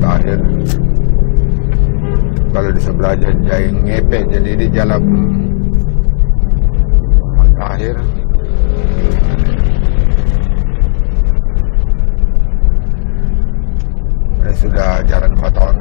Tahir. Kalau di sebelah Jalan Ngepek, jadi di Jalan Muh Tahir. Ini sudah jalan kotor.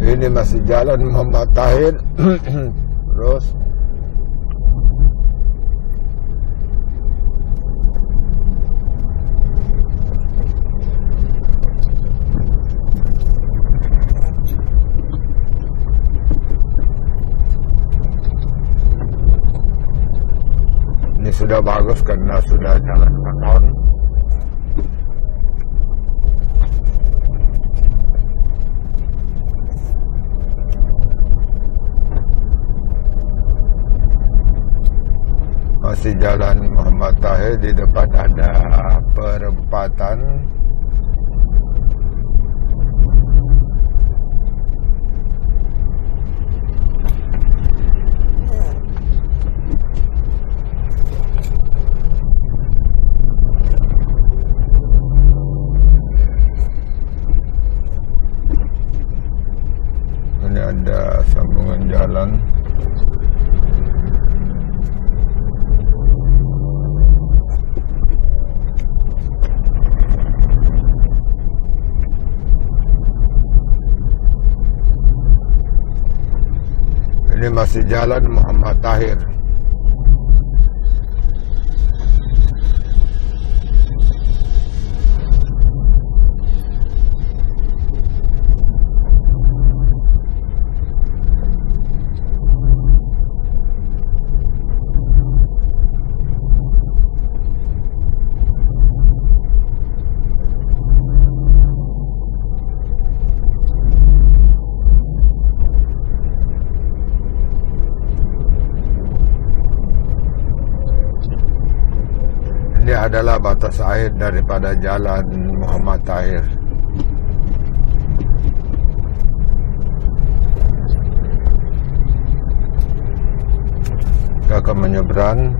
Ini masih Jalan Muh Tahir. Terus ini sudah bagus karena sudah jalan kotor. Masih Jalan Muh Tahir, di depan ada perempatan. Ini ada sambungan jalan. Ini masih Jalan Muh Tahir. Ini adalah batas akhir daripada Jalan Muh Tahir. Kita akan menyeberang.